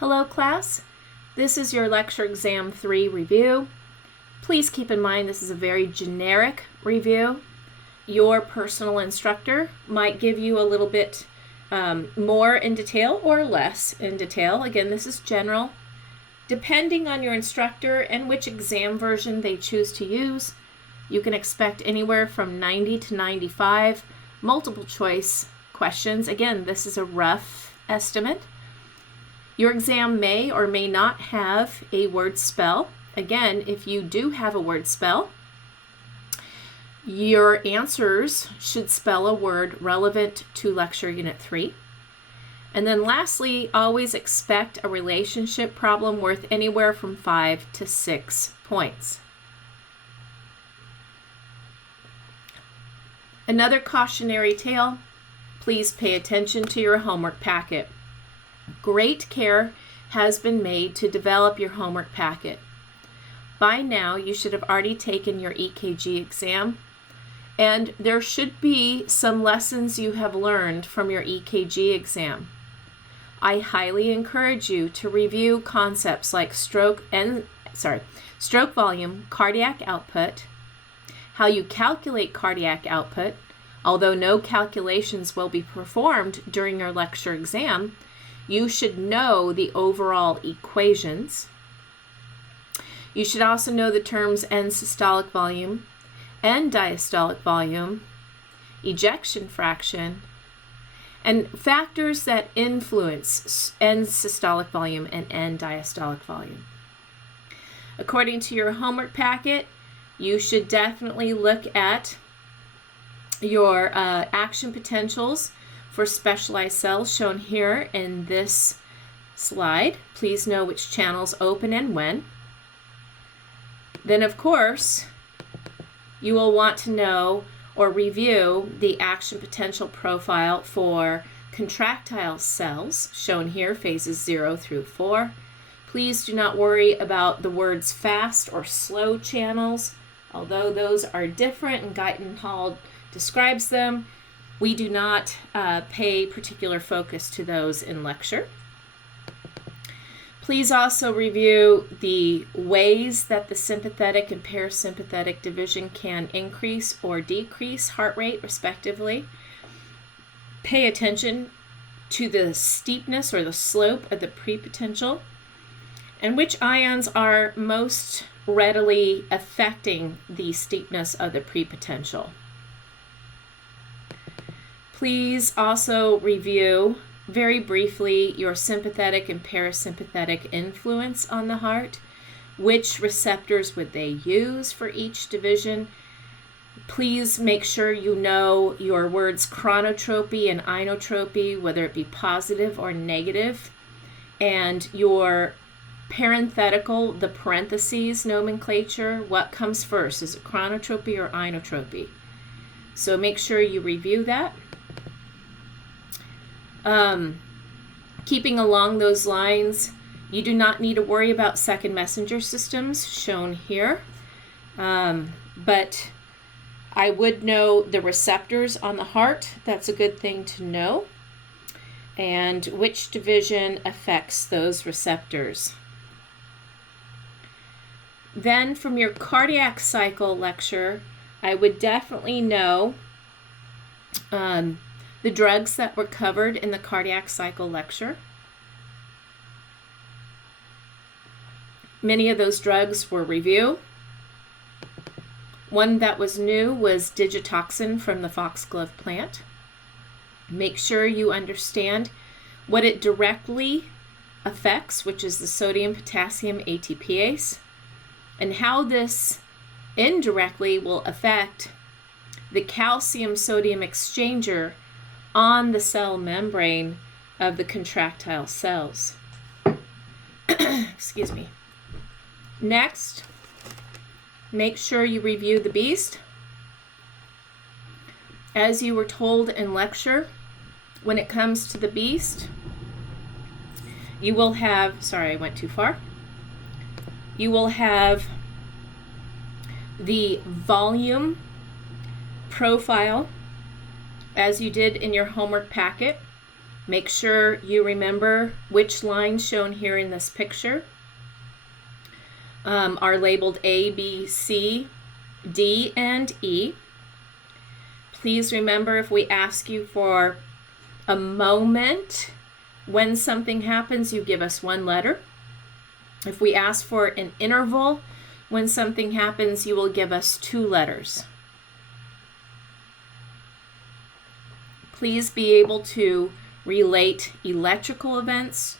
Hello class, this is your Lecture Exam 3 review. Please keep in mind this is a very generic review. Your personal instructor might give you a little bit more in detail or less in detail. Again, this is general. Depending on your instructor and which exam version they choose to use, you can expect anywhere from 90 to 95 multiple choice questions. Again, this is a rough estimate. Your exam may or may not have a word spell. Again, if you do have a word spell, your answers should spell a word relevant to Lecture Unit 3. And then lastly, always expect a relationship problem worth anywhere from 5 to 6 points. Another cautionary tale, please pay attention to your homework packet. Great care has been made to develop your homework packet. By now, you should have already taken your EKG exam, and there should be some lessons you have learned from your EKG exam. I highly encourage you to review concepts like stroke volume, cardiac output, how you calculate cardiac output, although no calculations will be performed during your lecture exam. You should know the overall equations. You should also know the terms end systolic volume, end diastolic volume, ejection fraction, and factors that influence end systolic volume and end diastolic volume. According to your homework packet, you should definitely look at your action potentials for specialized cells shown here in this slide. Please know which channels open and when. Then, of course, you will want to know or review the action potential profile for contractile cells shown here, phases 0 through 4. Please do not worry about the words fast or slow channels, although those are different and Guyton Hall describes them. We do not pay particular focus to those in lecture. Please also review the ways that the sympathetic and parasympathetic division can increase or decrease heart rate, respectively. Pay attention to the steepness or the slope of the prepotential, and which ions are most readily affecting the steepness of the prepotential. Please also review very briefly your sympathetic and parasympathetic influence on the heart. Which receptors would they use for each division? Please make sure you know your words chronotropy and inotropy, whether it be positive or negative, and your parenthetical, the parentheses nomenclature. What comes first? Is it chronotropy or inotropy? So make sure you review that. Keeping along those lines, you do not need to worry about second messenger systems shown here, but I would know the receptors on the heart. That's a good thing to know, and which division affects those receptors. Then from your cardiac cycle lecture, I would definitely know the drugs that were covered in the cardiac cycle lecture. Many of those drugs were review. One that was new was digitoxin from the foxglove plant. Make sure you understand what it directly affects, which is the sodium potassium ATPase, and how this indirectly will affect the calcium sodium exchanger on the cell membrane of the contractile cells. Excuse me. Next, make sure you review the beast. As you were told in lecture, when it comes to the beast, you will have, sorry, I went too far. You will have the volume profile as you did in your homework packet. Make sure you remember which lines shown here in this picture are labeled A, B, C, D, and E. Please remember, if we ask you for a moment when something happens, you give us one letter. If we ask for an interval when something happens, you will give us 2 letters. Please be able to relate electrical events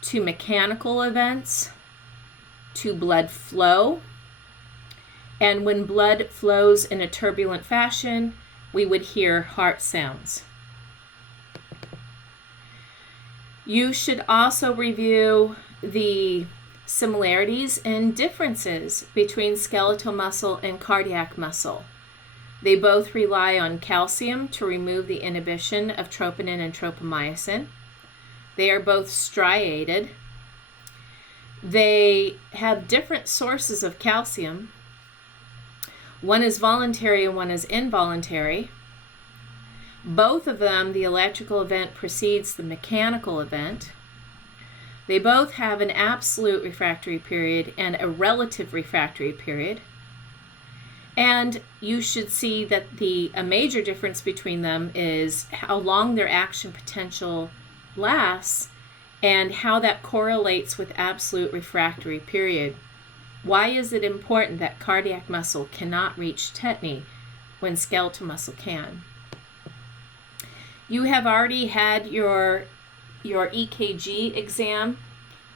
to mechanical events to blood flow. And when blood flows in a turbulent fashion, we would hear heart sounds. You should also review the similarities and differences between skeletal muscle and cardiac muscle. They both rely on calcium to remove the inhibition of troponin and tropomyosin. They are both striated. They have different sources of calcium. One is voluntary and one is involuntary. Both of them, the electrical event precedes the mechanical event. They both have an absolute refractory period and a relative refractory period. And you should see that a major difference between them is how long their action potential lasts and how that correlates with absolute refractory period. Why is it important that cardiac muscle cannot reach tetany when skeletal muscle can? You have already had your EKG exam.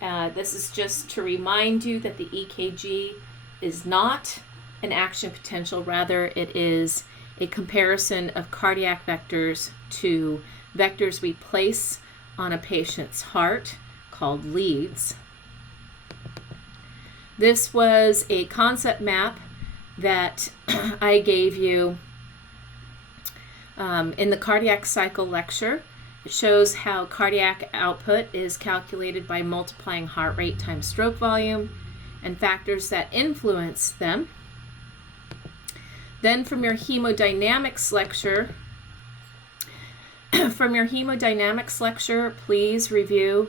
This is just to remind you that the EKG is not an action potential. Rather, it is a comparison of cardiac vectors to vectors we place on a patient's heart called leads. This was a concept map that I gave you in the cardiac cycle lecture. It shows how cardiac output is calculated by multiplying heart rate times stroke volume and factors that influence them. Then from your hemodynamics lecture, please review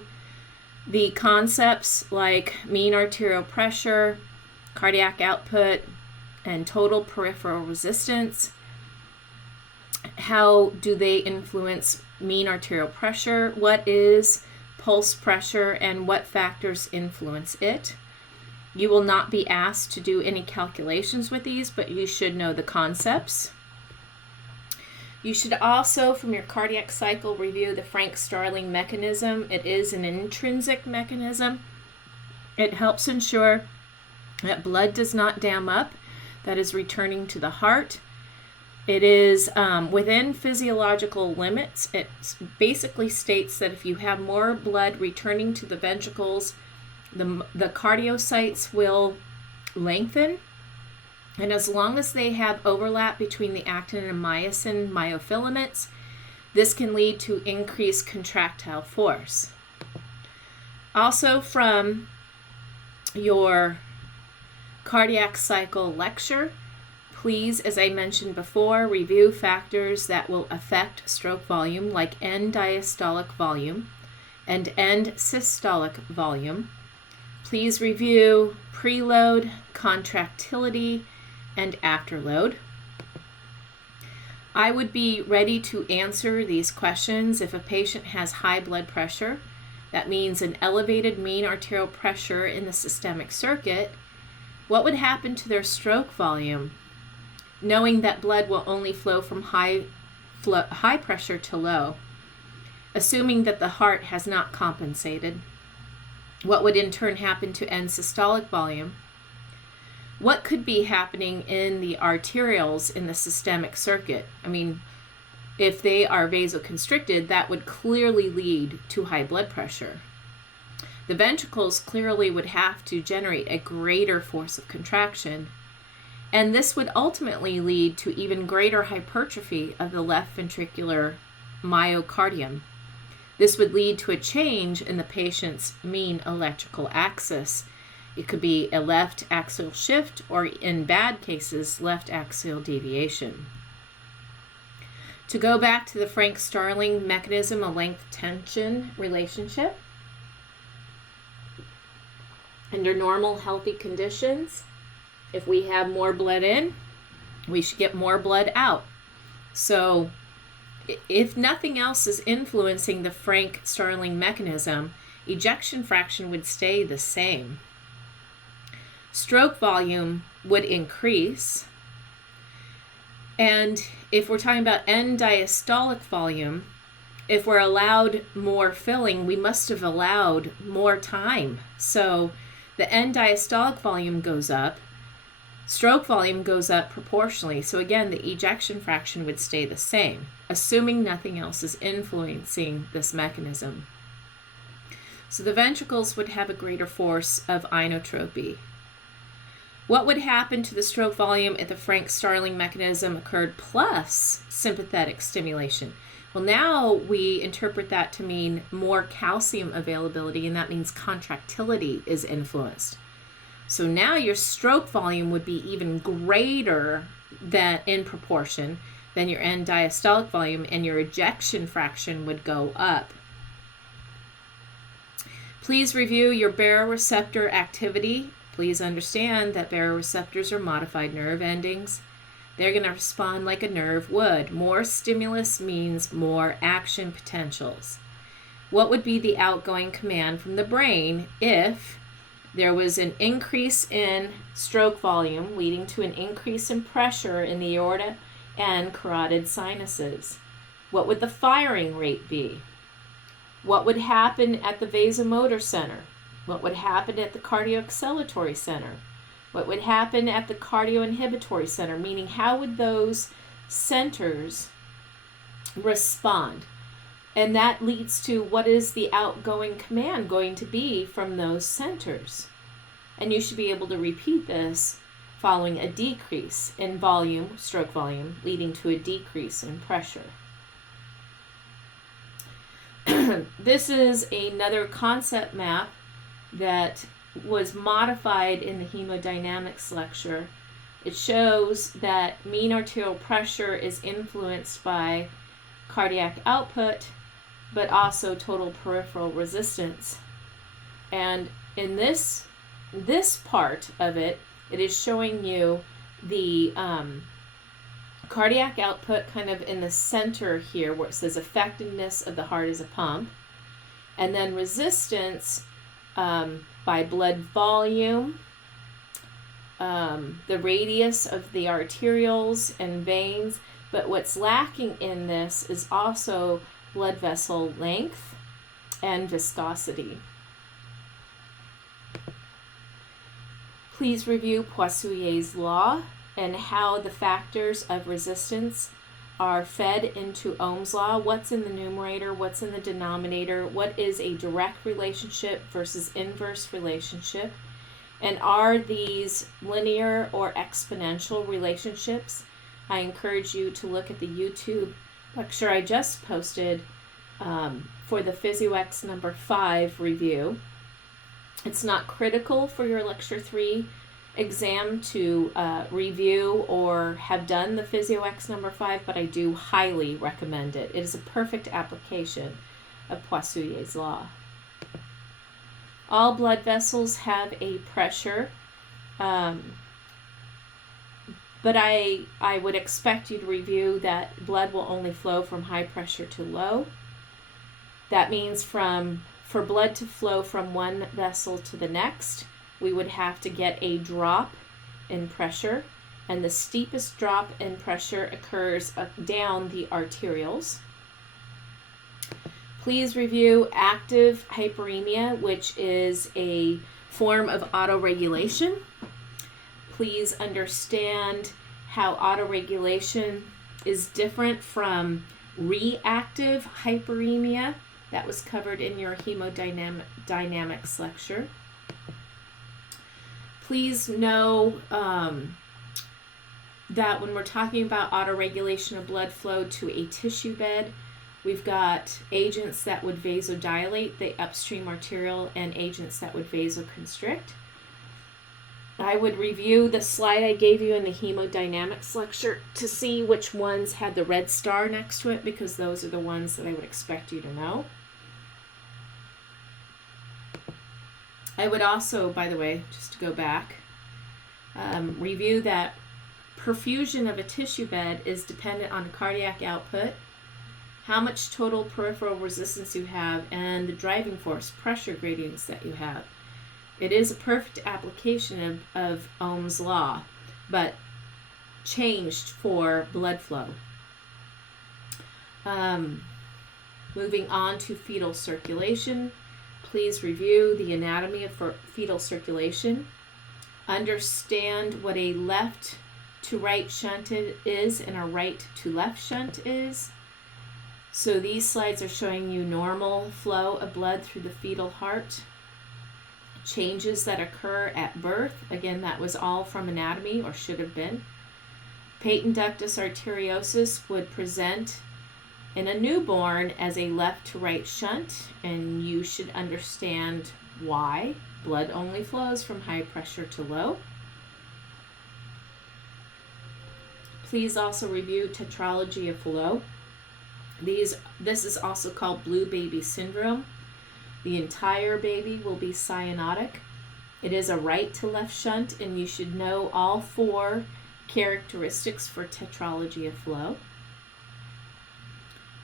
the concepts like mean arterial pressure, cardiac output, and total peripheral resistance. How do they influence mean arterial pressure? What is pulse pressure and what factors influence it? You will not be asked to do any calculations with these, but you should know the concepts. You should also, from your cardiac cycle, review the Frank-Starling mechanism. It is an intrinsic mechanism. It helps ensure that blood does not dam up, that is returning to the heart. It is within physiological limits. It basically states that if you have more blood returning to the ventricles, the cardiocytes will lengthen. And as long as they have overlap between the actin and myosin myofilaments, this can lead to increased contractile force. Also, from your cardiac cycle lecture, please, as I mentioned before, review factors that will affect stroke volume, like end diastolic volume and end systolic volume. Please review preload, contractility, and afterload. I would be ready to answer these questions if a patient has high blood pressure. That means an elevated mean arterial pressure in the systemic circuit. What would happen to their stroke volume, knowing that blood will only flow from high pressure to low, assuming that the heart has not compensated? What would in turn happen to end systolic volume? What could be happening in the arterioles in the systemic circuit? I mean, if they are vasoconstricted, that would clearly lead to high blood pressure. The ventricles clearly would have to generate a greater force of contraction, and this would ultimately lead to even greater hypertrophy of the left ventricular myocardium. This would lead to a change in the patient's mean electrical axis. It could be a left axial shift, or in bad cases, left axial deviation. To go back to the Frank-Starling mechanism, a length-tension relationship. Under normal, healthy conditions, if we have more blood in, we should get more blood out. So if nothing else is influencing the Frank-Starling mechanism, ejection fraction would stay the same. Stroke volume would increase. And if we're talking about end diastolic volume, if we're allowed more filling, we must have allowed more time. So the end diastolic volume goes up, stroke volume goes up proportionally. So again, the ejection fraction would stay the same, assuming nothing else is influencing this mechanism. So the ventricles would have a greater force of inotropy. What would happen to the stroke volume if the Frank-Starling mechanism occurred plus sympathetic stimulation? Well, now we interpret that to mean more calcium availability, and that means contractility is influenced. So now your stroke volume would be even greater than in proportion than your end diastolic volume, and your ejection fraction would go up. Please review your baroreceptor activity. Please understand that baroreceptors are modified nerve endings. They're going to respond like a nerve would. More stimulus means more action potentials. What would be the outgoing command from the brain if there was an increase in stroke volume leading to an increase in pressure in the aorta and carotid sinuses? What would the firing rate be? What would happen at the vasomotor center? What would happen at the cardioacceleratory center? What would happen at the cardioinhibitory center? Meaning, how would those centers respond? And that leads to what is the outgoing command going to be from those centers? And you should be able to repeat this following a decrease in volume, stroke volume, leading to a decrease in pressure. This is another concept map that was modified in the hemodynamics lecture. It shows that mean arterial pressure is influenced by cardiac output, but also total peripheral resistance. And in this part of it, it is showing you the cardiac output kind of in the center here where it says effectiveness of the heart as a pump, and then resistance by blood volume, the radius of the arterioles and veins. But what's lacking in this is also blood vessel length and viscosity. Please review Poissonier's law and how the factors of resistance are fed into Ohm's law. What's in the numerator? What's in the denominator? What is a direct relationship versus inverse relationship? And are these linear or exponential relationships? I encourage you to look at the YouTube lecture I just posted for the PhysioEx 5 review. It's not critical for your Lecture 3 exam to review or have done the PhysioEx 5, but I do highly recommend it. It is a perfect application of Poissonier's law. All blood vessels have a pressure, but I would expect you to review that blood will only flow from high pressure to low. That means for blood to flow from one vessel to the next, we would have to get a drop in pressure, and the steepest drop in pressure occurs down the arterioles. Please review active hyperemia, which is a form of autoregulation. Please understand how autoregulation is different from reactive hyperemia. That was covered in your hemodynamics lecture. Please know that when we're talking about autoregulation of blood flow to a tissue bed, we've got agents that would vasodilate the upstream arteriole and agents that would vasoconstrict. I would review the slide I gave you in the hemodynamics lecture to see which ones had the red star next to it, because those are the ones that I would expect you to know. I would also, by the way, just to go back, review that perfusion of a tissue bed is dependent on cardiac output, how much total peripheral resistance you have, and the driving force pressure gradients that you have. It is a perfect application of Ohm's law, but changed for blood flow. Moving on to fetal circulation, please review the anatomy of fetal circulation. Understand what a left to right shunt is and a right to left shunt is. So these slides are showing you normal flow of blood through the fetal heart. Changes that occur at birth, again, that was all from anatomy, or should have been. Patent ductus arteriosus would present in a newborn as a left to right shunt, and you should understand why. Blood only flows from high pressure to low. Please also review tetralogy of flow. This is also called blue baby syndrome. The entire baby will be cyanotic. It is a right to left shunt, and you should know all 4 characteristics for tetralogy of flow.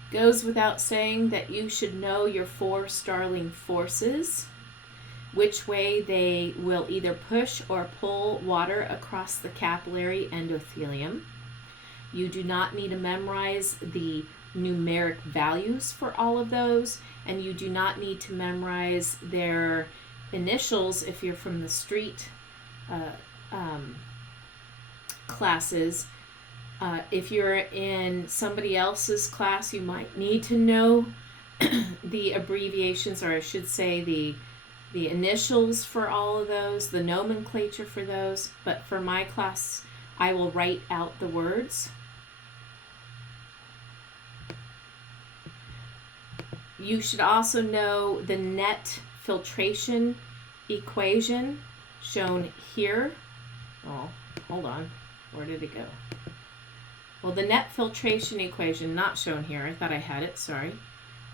Goes without saying that you should know your 4 Starling forces, which way they will either push or pull water across the capillary endothelium. You do not need to memorize the numeric values for all of those, and you do not need to memorize their initials if you're from the street classes. If you're in somebody else's class, you might need to know the abbreviations, or I should say the initials for all of those, the nomenclature for those. But for my class, I will write out the words. You should also know the net filtration equation shown here. Oh, hold on. Where did it go? Well, the net filtration equation, not shown here, I thought I had it, sorry,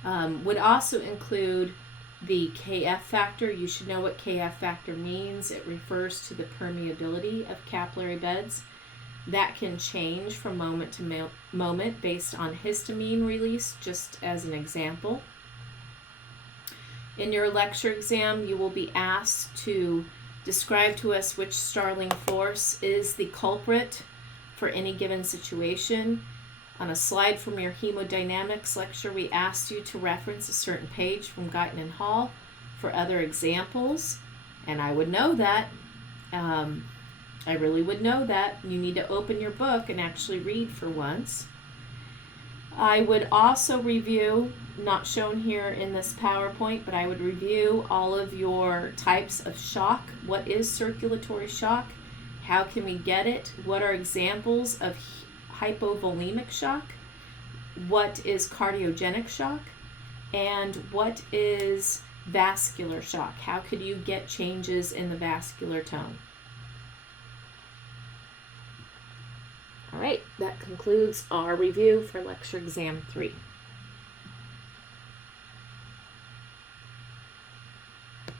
would also include the KF factor. You should know what KF factor means. It refers to the permeability of capillary beds. That can change from moment to moment based on histamine release, just as an example. In your lecture exam, you will be asked to describe to us which Starling force is the culprit for any given situation. On a slide from your hemodynamics lecture, we asked you to reference a certain page from Guyton and Hall for other examples, and I would know that. I really would know that. You need to open your book and actually read for once. I would also review, not shown here in this PowerPoint, but I would review all of your types of shock. What is circulatory shock? How can we get it? What are examples of hypovolemic shock? What is cardiogenic shock? And what is vascular shock? How could you get changes in the vascular tone? All right, that concludes our review for Lecture Exam 3.